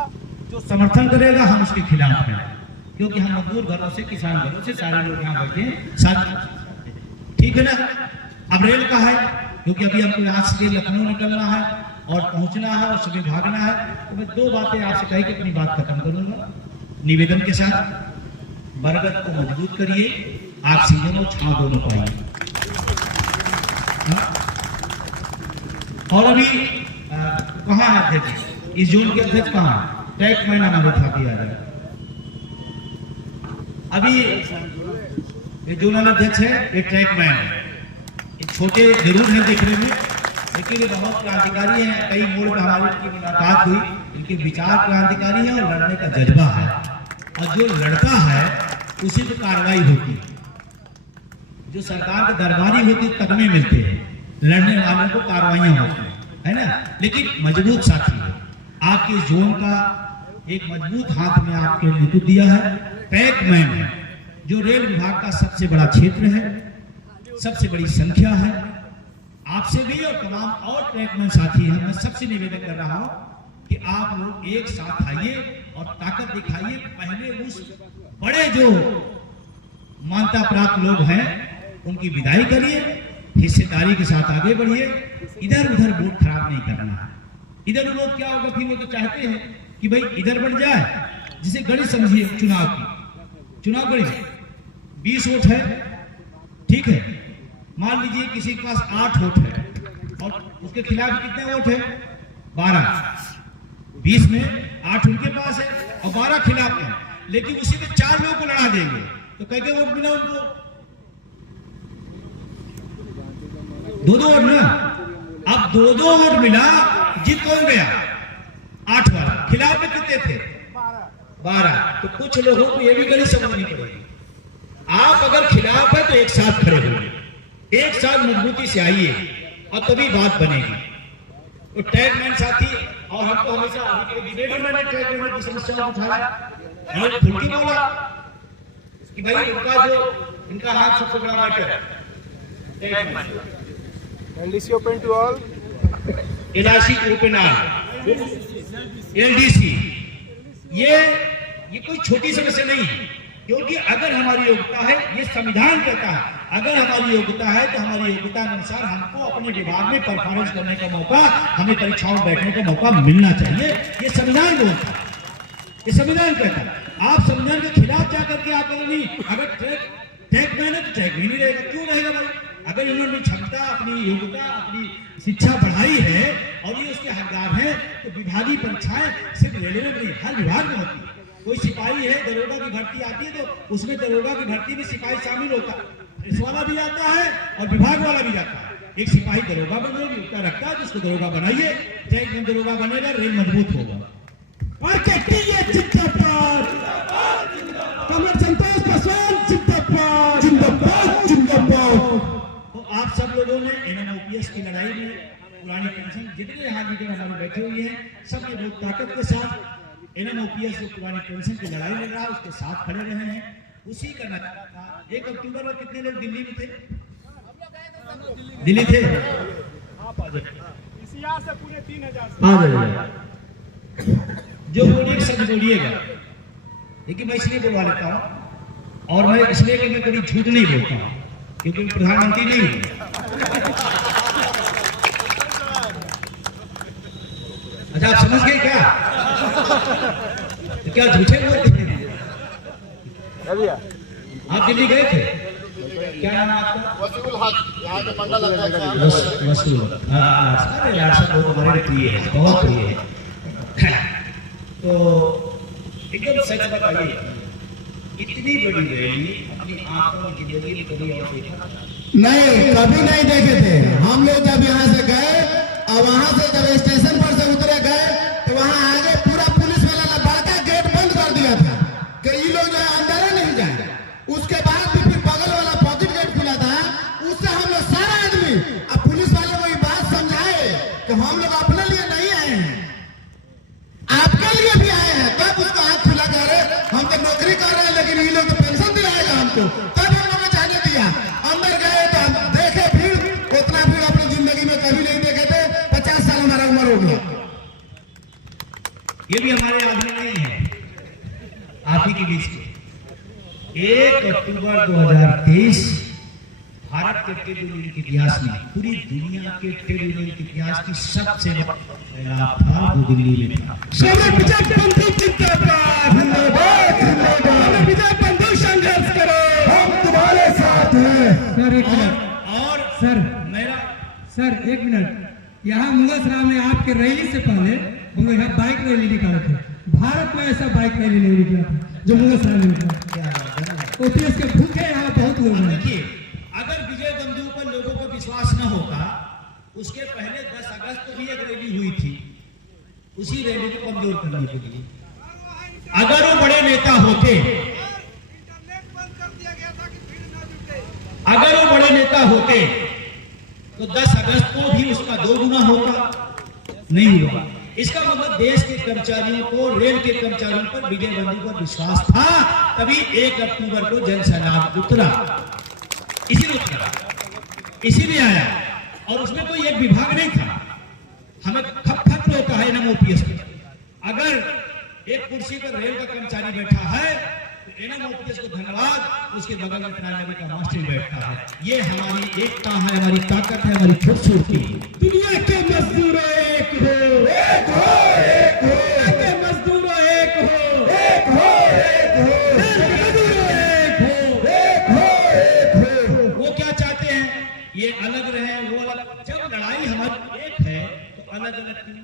जो समर्थन करेगा, हम उसके खिलाफ हैं, क्योंकि हम मजदूर घरों से, किसान घरों से सारे लोग यहाँ बैठे हैं, साथ, ठीक है ना। अब रेल का है, क्योंकि अभी हमको यहाँ से लखनऊ निकलना है और पहुंचना है और सुबह भागना है, तो मैं 2 बातें आपसे कही कि अपनी बात खत्म करूंगा निवेदन के साथ। बरगद को मजबूत करिए, ऑक्सीजन और छांव दोनों पाइए। और अभी कहाँ है अध्यक्ष? इस जोन के अध्यक्ष कहाँ है? टैक्स महीना हमारे था दिया जाए। अभी ये जोनल अध्यक्ष है, ये ट्रैक मैन है। ये छोटे जरूर हैं देखने में, लेकिन ये बहुत क्रांतिकारी हैं। कई मोड़ पर हमारी इनकी मुलाकात हुई, इनके विचार क्रांतिकारी है और लड़ने का जज्बा है। और जो लड़ता है उसी पर कार्रवाई होती है। जो सरकार के दरबारी होती है, तगमे मिलते हैं, लड़ने वालों को कार्रवाइयां होती है ना। लेकिन मजबूत साथी है। आपके जोन का एक मजबूत हाथ में आपके नेतृत्व दिया है टैक मैन है, जो रेल विभाग का सबसे बड़ा क्षेत्र है, सबसे बड़ी संख्या है। आपसे भी और तमाम और ट्रैकमैन साथी हैं, मैं सबसे निवेदन कर रहा हूं कि आप लोग एक साथ आइए और ताकत दिखाइए। पहले उस बड़े जो मान्यता प्राप्त लोग हैं उनकी विदाई करिए, हिस्सेदारी के साथ आगे बढ़िए। इधर उधर वोट खराब नहीं करना है। इधर लोग क्या होगा, फिर वो तो चाहते हैं कि भाई इधर बढ़ जाए, जिसे गणित समझिए चुनाव की। चुनाव गणित 20 वोट है, ठीक है, मान लीजिए किसी के पास 8 वोट है और उसके खिलाफ कितने वोट है? 12। 20 में 8 उनके पास है और 12 खिलाफ है, लेकिन उसी में 4 लोगों को लड़ा देंगे, तो कैसे वोट मिला उनको? 2-2 वोट ना। अब 2-2 वोट मिला, जीत कौन गया? 8 वाला। खिलाफ में कितने थे? 12। तो कुछ लोगों को यह भी गणित समझनी पड़ेगी। आप अगर खिलाफ है तो एक साथ खड़े होइए, एक साथ मजबूती से आइए और तभी बात बनेगी। तो टैगमैन साथी और हमको हमेशा मैंने टैगमैन की समस्या उठाया, मैंने खुल के बोला कि भाई इनका हाथ सबसे बड़ा मैटर है। LDC open to all. LIC open all, LDC ये कोई छोटी समस्या नहीं है, क्योंकि अगर हमारी योग्यता है, ये संविधान कहता है, अगर हमारी योग्यता है तो हमारी योग्यता के अनुसार हमको अपने विभाग में परफॉर्मेंस करने का मौका, हमें परीक्षाओं में बैठने का मौका मिलना चाहिए। ये संविधान बोलता है, ये संविधान कहता है। आप संविधान के खिलाफ जाकर के आप नहीं, अगर टैग मैन है तो टैग भी नहीं रहेगा। क्यों रहेगा भाई? अगर इन्होंने क्षमता, अपनी योग्यता, अपनी शिक्षा बढ़ाई है और ये उसके हकदार हैं, तो विभागीय परीक्षाएं सिर्फ रेलवे में नहीं, हर विभाग में होती है। कोई सिपाही है, दरोगा की भर्ती आती है, तो उसमें दरोगा की भर्ती में सिपाही शामिल होता है, पुलिस वाला भी आता है और विभाग वाला भी जाता है। एक सिपाही दरोगा बनने की योग्यता रखता है, जिसको दरोगा बनाइए, टैग में दरोगा बनेगा, रेल मजबूत होगा। और कमर संतोष पासवान जिंदाबाद, जिंदाबाद, जिंदाबाद। तो आप सब लोगों ने NMOPS की लड़ाई में पुरानी पेंशन, जितने यहाँ लीडर हमारे बैठे हुए हैं, सब ने बहुत ताकत के साथ NMOPS जो पुरानी पेंशन की लड़ाई लड़ रहा है उसके साथ खड़े रहे हैं। उसी का नतीजा था 1 अक्टूबर में कितने लोग दिल्ली में थे? दिल्ली थे, से पूरे 3000 आ जाइए। जो बोलिए सच बोलिएगा, लेकिन मैं इसलिए बोलवा लेता हूँ, और मैं इसलिए कि मैं कभी झूठ नहीं बोलता हूँ, क्योंकि मैं प्रधानमंत्री नहीं हूँ। अच्छा, आप समझ गए क्या? तो क्या झूठे बोलते हैं? भैया आप दिल्ली गए थे? क्या नाम है आपका? वसूल हक यहाँ के मंडल अध्यक्ष हैं। वसूल। हाँ, लाडसा बहुत हमारे प्रिय है, बहुत प्रिय है। तो एकदम सच बताइए, इतनी बड़ी रैली अपनी आंखों की जिंदगी में कभी और देखा? नहीं, कभी नहीं देखे थे। हम लोग जब यहाँ से गए और वहाँ से जब स्टेशन पर से उतरे गए तो वहाँ आगे पूरा पुलिस वाला ने बड़का गेट बंद कर दिया था कि ये लोग जो है अंदर नहीं जाए। उसके बाद भी फिर बगल वाला पॉकेट गेट खुला था, उससे हम लोग सारा आदमी अब पुलिस वाले को ये बात समझाए कि हम लोग अपने लिए नहीं आए हैं, आपके लिए भी आए हैं। तब उसका हाथ खुला कर रहे हम तो नौकरी कर रहे हैं, लेकिन ये लोग तो पेंशन दिलाएगा हमको। तब हम लोगों ने जाने दिया। अंदर गए तो हम देखे भीड़, उतना भीड़ अपनी जिंदगी में कभी नहीं देखे थे। 50 साल हमारा उम्र हो गया। ये भी हमारे आदमी नहीं है, आप ही के बीच के। 1 अक्टूबर 2023 भारत के ट्रेड यूनियन के इतिहास में, पूरी दुनिया के ट्रेड यूनियन के इतिहास की सबसे बड़ा फैलाव था वो दिल्ली में था। विजय बंधु जिंदाबाद, जिंदाबाद, जिंदाबाद। विजय बंधु संघर्ष करो, हम तुम्हारे साथ हैं। सर एक मिनट, और सर मेरा सर एक मिनट, यहाँ मुगलसराय में आपके रैली से पहले हम लोग यहाँ बाइक रैली निकाले थे। भारत में ऐसा बाइक रैली नहीं निकला था जो मुगलसराय में निकला। ओपीएस के भूखे यहाँ बहुत लोग हैं। देखिए, अगर विजय बंधु पर लोगों को विश्वास न होता, उसके पहले 10 अगस्त को भी एक रैली हुई थी, उसी रैली को कमजोर करने के लिए। अगर वो बड़े नेता होते, इंटरनेट बंद कर दिया गया था कि भीड़ ना जुटे। अगर वो बड़े नेता होते तो 10 अगस्त को भी उसका 2 गुना होता, नहीं हुआ। इसका मतलब देश के कर्मचारियों को, रेल के कर्मचारियों पर विजय बंधु पर विश्वास था, तभी 1 अक्टूबर को जन सैलाब उतरा, इसीलिए उतरा, इसीलिए आया। और उसमें कोई एक विभाग नहीं था। हमें खप्पत होता है ना ओपीएस पे। अगर एक कुर्सी पर रेल का कर्मचारी बैठा है तो एनएम ओपीएस को धन्यवाद, उसके बगल में ट्रांसपोर्ट का मास्टर बैठा है। ये हमारी एकता है, हमारी ताकत है, हमारी खूबसूरती। दुनिया के मजदूरों एक हो, एक हो, एक हो। दुनिया के मजदूरों एक हो, एक हो, एक हो। मजदूरों एक हो, एक हो, एक हो। वो क्या चाहते हैं? ये अलग रहे, वो अलग। जब लड़ाई हमारी एक है तो अलग अलग क्यों?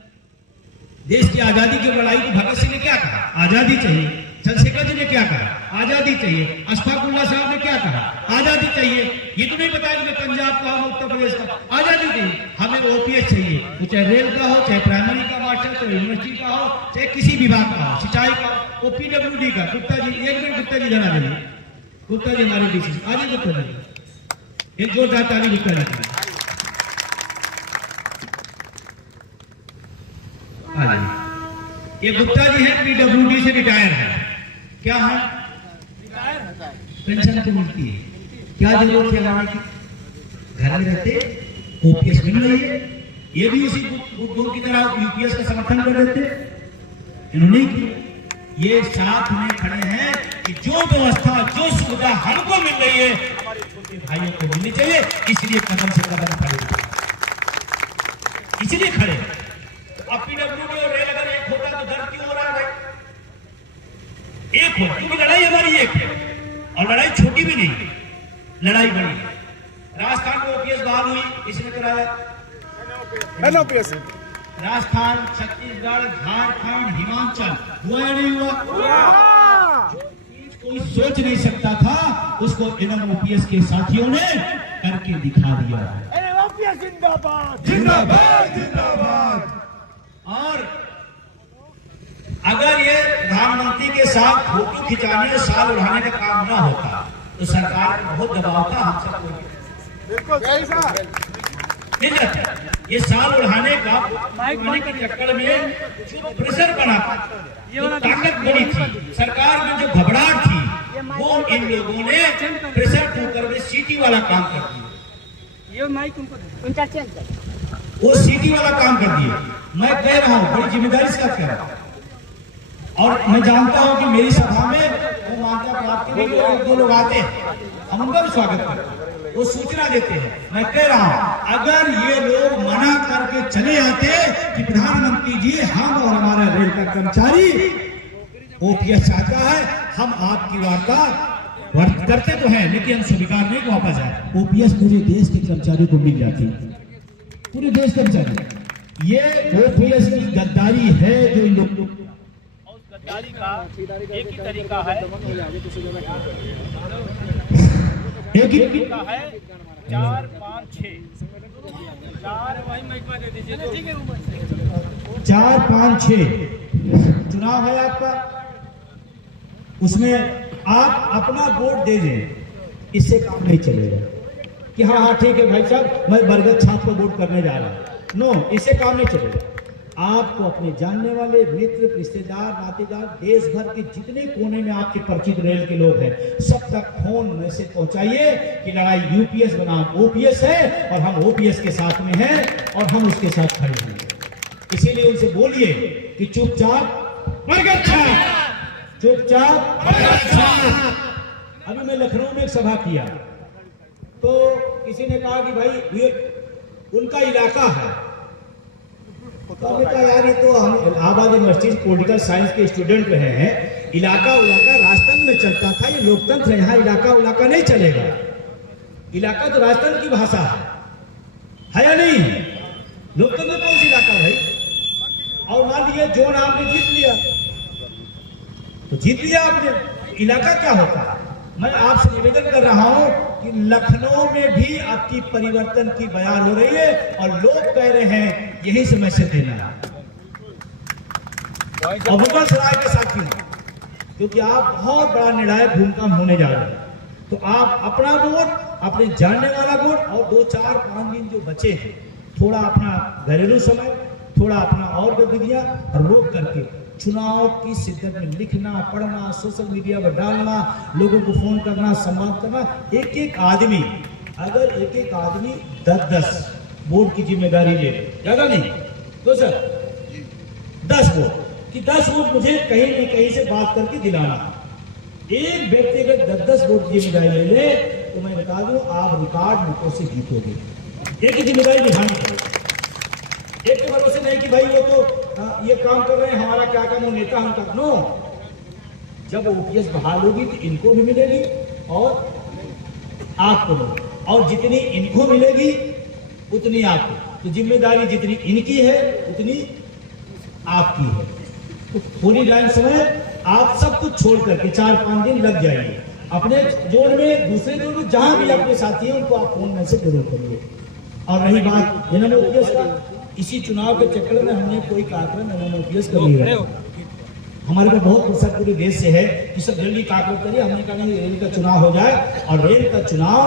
देश की आजादी की लड़ाई को भगत सिंह ने क्या कहा? आजादी चाहिए। चंद्रशेखर जी ने क्या कहा? आजादी चाहिए। अशफाकुल्लाह साहब ने क्या कहा? आजादी चाहिए। ये तो नहीं बताया कि पंजाब का हो, उत्तर प्रदेश का, आजादी चाहिए। हमें ओपीएस चाहिए, वो चाहे रेल का हो, चाहे प्राइमरी का मास्टर, चाहे यूनिवर्सिटी का हो, चाहे किसी विभाग का हो, सिंचाई का हो, पीडब्ल्यूडी का। गुप्ता जी, एक मिनट गुप्ता जी जाना देंगे। गुप्ता जी हमारे डीसी, आगे गुप्ता जी, एक जोरदार ताली गुप्ता जी की। ये गुप्ता जी है, पीडब्ल्यूडी से रिटायर है। क्या है? पेंशन तो मिलती है। क्या जरूरत है लगाने की? घर में रहते ओपीएस मिल रही है, ये भी उसी गुट की तरह यूपीएस का समर्थन कर देते। इन्होंने की, ये साथ में खड़े हैं कि जो व्यवस्था, जो सुविधा हमको मिल रही है हमारे छोटे भाइयों को मिलनी चाहिए, इसलिए कदम से कदम खड़े, इसलिए खड़े। अब पीडब्ल्यूडी और रेल अगर एक होता तो दर्द क्यों हो रहा है भाई? एक हो, क्योंकि लड़ाई हमारी एक है, और लड़ाई छोटी भी नहीं है, लड़ाई बड़ी है। राजस्थान में ओपीएस बहाल हुई, इसने कराया। एनओपीएस राजस्थान, छत्तीसगढ़, झारखंड, हिमाचल, हुआ या नहीं हुआ? जो चीज कोई सोच नहीं सकता था, उसको एनओपीएस के साथियों ने करके दिखा दिया। एनओपीएस जिंदाबाद, जिंदाबाद, जिंदाबाद। और अगर ये प्रधानमंत्री के साथ फोटो खिंचाने, साल उड़ाने का काम ना होता तो सरकार में बहुत दबाव था, हम सबको बिल्कुल सही साहब। मिल जाता। ये साल उड़ाने का के चक्कर में जो प्रेशर बना था, जो ताकत बड़ी थी, सरकार में जो घबराहट थी, वो इन लोगों ने प्रेशर कुकर में सीटी वाला काम कर दिया। ये माइक उनको वो सीटी वाला काम कर दिया। मैं कह रहा हूँ, बड़ी जिम्मेदारी से कह रहा हूँ, और मैं जानता हूं कि मेरी सभा में वो मानता है आपके भी दो लोग आते हैं, हम उनका भी स्वागत करते हैं, वो सूचना देते हैं। मैं कह रहा हूं, अगर ये लोग मना करके चले आते कि प्रधानमंत्री जी, हम और हमारा रेल का कर्मचारी ओपीएस चाहता है हम आपकी वार्ता करते तो हैं, लेकिन हम स्वीकार नहीं को वापस आए। ओपीएस पूरे देश के कर्मचारियों को मिल जाती है, पूरे देश के कर्मचारी। ये ओपीएस की गद्दारी है जो इन लोग गद्दारी का एक ही तरीका है, एक ही तरीका है 4 5 6 4 वही महकमा दे दीजिए, ठीक है। 4 5 6 चुनाव है आपका, उसमें आप अपना वोट दे दें, इससे काम नहीं चलेगा कि हाँ हाँ ठीक है भाई साहब मैं बरगद छाप को वोट करने जा रहा हूँ। नो, इससे काम नहीं चलेगा। आपको अपने जानने वाले मित्र, रिश्तेदार, नातेदार, देश भर के जितने कोने में आपके परिचित रेल के लोग हैं, सब तक फोन मैसेज पहुंचाइए कि लड़ाई यूपीएस बनाम ओपीएस है और हम ओपीएस के साथ में हैं और हम उसके साथ खड़े हैं। इसीलिए उनसे बोलिए कि चुपचाप बरगद छाप, चुपचाप बरगद छाप। अभी मैं लखनऊ में एक सभा किया तो किसी ने कहा कि भाई ये उनका इलाका है, तो हमने कहा यार ये तो हम इलाहाबाद यूनिवर्सिटी पॉलिटिकल साइंस के स्टूडेंट रहे हैं, इलाका राजतंत्र में चलता था, ये लोकतंत्र है, यहाँ इलाका नहीं चलेगा। इलाका तो राजतंत्र की भाषा है या नहीं? लोकतंत्र कौन सी इलाका भाई? और मान लीजिए जोन आपने जीत लिया तो जीत लिया आपने, इलाका क्या होता है? मैं आपसे निवेदन कर रहा हूं कि लखनऊ में भी आपकी परिवर्तन की बयान हो रही है और लोग कह रहे हैं यही समय से देना है। और मुगल सराय के साथी हैं, क्योंकि आप बहुत बड़ा निर्णायक भूमिका होने जा रहे हैं, तो आप अपना वोट, अपने जानने वाला वोट और 2-4-5 दिन जो बचे हैं, थोड़ा अपना घरेलू समय, थोड़ा अपना और गतिविधियां रोक करके चुनाव की शिद्दत में लिखना, पढ़ना, सोशल मीडिया पर डालना, लोगों को फोन करना, संवाद करना। एक आदमी अगर एक आदमी 10-10 वोट की जिम्मेदारी ले, ज्यादा नहीं तो सर 10 वोट कि 10 वोट मुझे कहीं न कहीं से बात करके दिलाना। एक व्यक्ति अगर 10-10 वोट की जिम्मेदारी ले ले तो मैं बता दूं आप रिकॉर्ड वोटों से जीतोगे। एक ही जिम्मेदारी निभानी पड़ेगी, एक के भरोसे नहीं कि भाई वो तो ये काम कर रहे हैं, हमारा क्या काम, वो नेता हम कर। नो, जब ओपीएस बहाल होगी तो इनको भी मिलेगी और आपको मिलेगी, और जितनी इनको मिलेगी उतनी आपको, तो जिम्मेदारी जितनी इनकी है उतनी आपकी है। तो पूरी लाइन समय आप सब कुछ छोड़ करके 4-5 दिन लग जाएंगे अपने जोड़ में, दूसरे जोड़ में जहां भी अपने साथी हैं उनको आप फोन मैसेज जरूर करिए। और रही बात ओपीएस का, इसी चुनाव के चक्कर में हमने कोई कार्यक्रम ओपीएस कर लिया। हमारे को बहुत फुर्सत पूरे देश से है कि सब जल्दी कार्यक्रम करिए। हमने कहा नहीं, रेल का चुनाव हो जाए, और रेल का चुनाव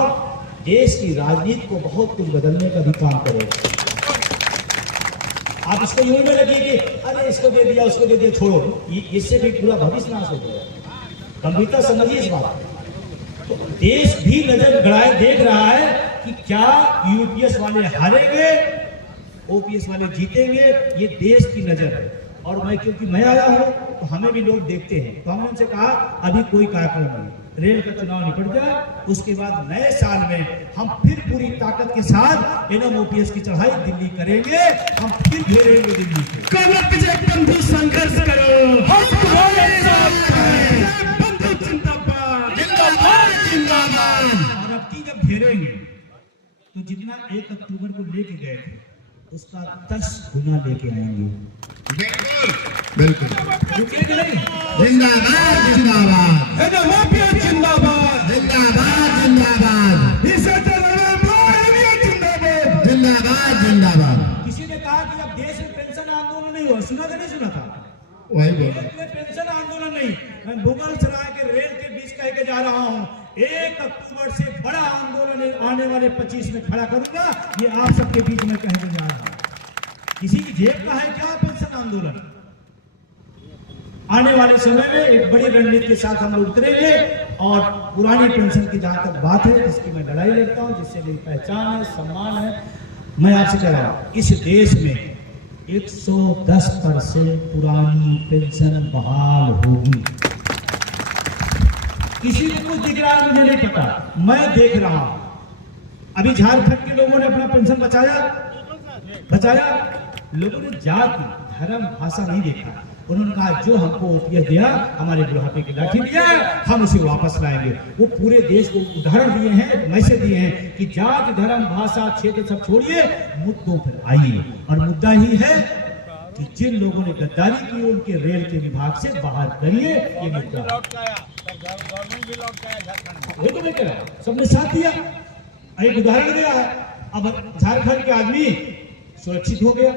देश की राजनीति को बहुत कुछ बदलने का भी काम करेगा। आप इसको यूं में लगिए कि अरे इसको दे दिया उसको दे दिया, छोड़ो, इससे भी पूरा भविष्य नाश हो जाएगा। गंभीरता समझिए इस बात। तो देश भी नजर गड़ाए देख रहा है कि क्या यूपीएस वाले हारेंगे, ओपीएस वाले जीतेंगे, ये देश की नजर है। और मैं क्योंकि मैं आया हूं तो हमें भी लोग देखते हैं, तो हमने उनसे कहा अभी कोई कार्यक्रम नहीं, रेल का चुनाव निपट जाए, उसके बाद नए साल में हम फिर पूरी ताकत के साथ ओपीएस की चढ़ाई दिल्ली करेंगे, हम फिर घेरेंगे दिल्ली को। बंधु संघर्ष करो, हम तुम्हारे साथ हैं। बंधु जिंदाबाद, जिंदाबाद, जिंदाबाद। और अब की जब घेरेंगे तो जितना 1 अक्टूबर को लेके गए थे उसका 10 गुना लेके आएंगे। बिल्कुल रुकेंगे नहीं। जिंदाबाद, जिंदाबाद, जिंदाबाद, जिंदाबाद, जिंदाबाद, जिंदाबाद, जिंदाबाद। किसी ने कहा कि अब देश में पेंशन आंदोलन नहीं हो, सुना था नहीं सुना था? वही बोला, पेंशन आंदोलन नहीं, मैं मुगल सराय के रेल के बीच कह के जा रहा हूँ, 1 अक्टूबर से बड़ा आंदोलन आने वाले 25 में खड़ा करूंगा, ये आप सबके बीच में कहने जा रहा हूं। किसी की जेब का है क्या पेंशन आंदोलन? आने वाले समय में एक बड़ी रणनीति के साथ हम लोग उतरेंगे, और पुरानी पेंशन की जहां तक बात है, जिसकी मैं लड़ाई लड़ता हूं, जिससे मेरी पहचान है, सम्मान है, मैं आपसे कह रहा हूं इस देश में 110% पुरानी पेंशन बहाल होगी। किसी को कुछ दिख रहा है मुझे नहीं पता, मैं देख रहा हूं। अभी झारखंड के लोगों ने अपना पेंशन बचाया, लोगों ने जाति, धर्म, भाषा नहीं देखा, उन्होंने कहा जो हमको ओपीएस दिया, हमारे बुढ़ापे की लाठी दिया, हम उसे वापस लाएंगे। वो पूरे देश को उदाहरण दिए हैं, मैसेज दिए हैं कि जाति धर्म भाषा क्षेत्र सब छोड़िए, मुद्दों पर आइए। और मुद्दा ही है कि जिन लोगों ने गद्दारी की उनके रेल के विभाग से बाहर करिए, ये मुद्दा। गवर्नमेंट भी लौट के आया झारखंड में। वो तो मैं कह रहा हूं, सबने साथ दिया, एक उदाहरण दिया है। अब झारखंड के आदमी सुरक्षित हो गया।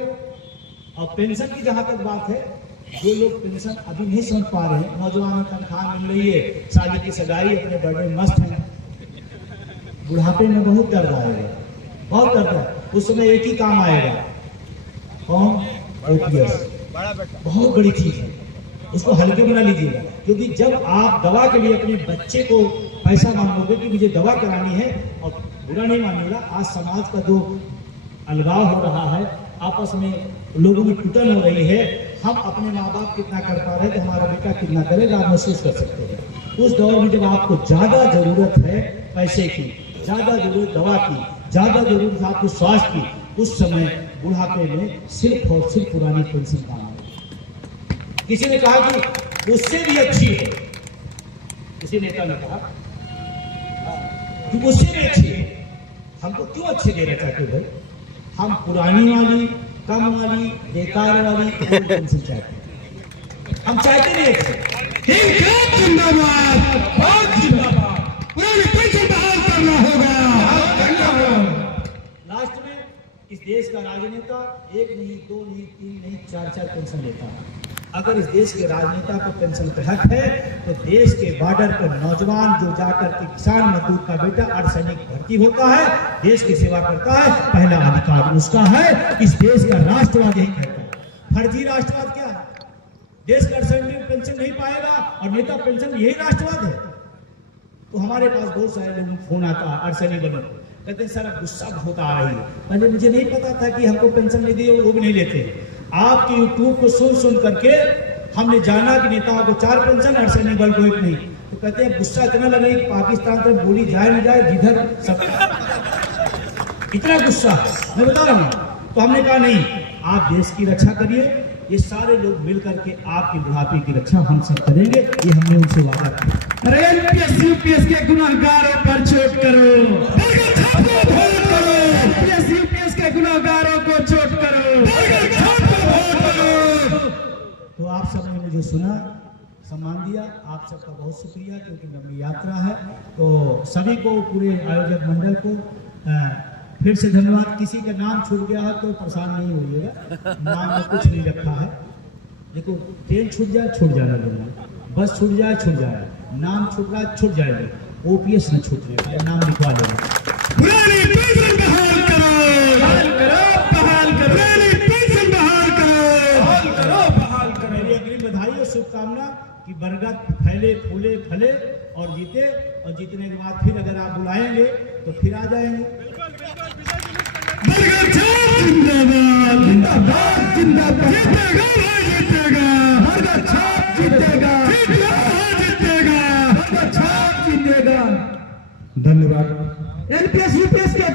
और पेंशन की जहां तक बात है, जो लोग पेंशन अभी नहीं समझ पा रहे हैं, नौजवान तनख्वाह मिल रही है, शादी की सगाई, अपने बर्थडे मस्त है, बुढ़ापे में बहुत दर्द आएगा, बहुत दर्द है। उस समय एक ही काम आएगा, कौन? ओपीएस। बहुत बड़ी चीज है, उसको हल्के में ना लीजिएगा। क्योंकि जब आप दवा के लिए अपने बच्चे को पैसा मांगोगे कि मुझे दवा करानी है, और बुरा नहीं मानिएगा, आज समाज का जो अलगाव हो रहा है, आपस में लोगों में टूटन हो रही है, हम अपने माँ बाप कितना कर पा रहे हैं तो हमारा बेटा कितना करेगा, आप महसूस कर सकते हैं। उस दौर में जब आपको ज्यादा जरूरत है पैसे की, ज्यादा जरूरत दवा की, ज्यादा जरूरत है आपको स्वास्थ्य की, उस समय बुढ़ापे में सिर्फ और सिर्फ पुरानी पेंशन काम है। किसी ने कहा कि उससे भी अच्छी है, किसी नेता ने कहा कि उससे भी अच्छी है। हमको क्यों अच्छे देना चाहते हो भाई? हम पुरानी वाली, कम वाली, बेकार वाली कोई पेंशन चाहते हैं, हम चाहते नहीं अच्छे। जिंदाबाद, बहुत जिंदाबाद, पुरानी पेंशन बहाल करना होगा। लास्ट में इस देश का राजनेता एक नहीं, दो नहीं, तीन नहीं, चार पेंशन लेता है। अगर इस देश के राजनेता को पेंशन का हक है, तो देश के बॉर्डर पर नौजवान जो जाकर के किसान मजदूर का बेटा अर्धसैनिक भर्ती होता है, देश की सेवा करता है, पहला अधिकार उसका है। इस देश का राष्ट्रवाद यही कहता है। फर्जी राष्ट्रवाद क्या है? देश का अर्धसैनिक पेंशन नहीं पाएगा और नेता पेंशन, यही राष्ट्रवाद है। तो हमारे पास बहुत सारे लोगों को फोन आता है अर्धसैनिक बनो, कहते हैं सर गुस्सा बहुत आ रही है, पहले मुझे नहीं पता था कि हमको पेंशन नहीं दी, वो भी नहीं लेते। आपके यूट्यूब को सुन करके हमने जाना कि नेताओं को 4 पेंशन, अर्धसैनिक बल को 1 नहीं। तो कहते हैं गुस्सा इतना लगे कि पाकिस्तान तक गोली जाए न जाए, जिधर सब इतना गुस्सा है, मैं बता रहा हूँ। तो हमने कहा नहीं, आप देश की रक्षा करिए, ये सारे लोग मिल करके आपकी बुढ़ापे की रक्षा हम सब करेंगे, ये हमने उनसे वादा किया। अरे एनपीएस यूपीएस के गुनाहगारों पर चोट करो, एनपीएस यूपीएस के गुनाहगारों को चोट करो। तो आप सबने मुझे सुना, सम्मान दिया, आप सबका बहुत शुक्रिया, क्योंकि लंबी यात्रा है। तो सभी को, पूरे आयोजक मंडल को फिर से धन्यवाद। किसी का नाम छूट गया है तो परेशान नहीं होइएगा, नाम में कुछ नहीं रखा है। देखो, ट्रेन छूट जाए, छूट जाना देना, बस छूट जाए, छूट जाए, नाम छूट रहा है, छूट जाएगा, ओपीएस न छूट रहे, नाम लिखवा लेना। पुरानी पेंशन बहाल करो, बहाल करो, बहाल करो, पुरानी पेंशन बहाल करो, बहाल करो, बहाल करो। मेरी अग्रिम बधाई और शुभकामना कि बरगद फैले, फूले, फले और जीते। और जीतने के बाद फिर अगर आप बुलाएंगे तो फिर आ जाएंगे। बरगद छाप जिंदाबाद, जिंदाबाद, जिंदाबाद, जीतेगा भाई, जीतेगा, बरगद छाप जीतेगा, जीतेगा, जीतेगा, बरगद छाप जीतेगा। धन्यवाद। एनपीएस यूपीएस के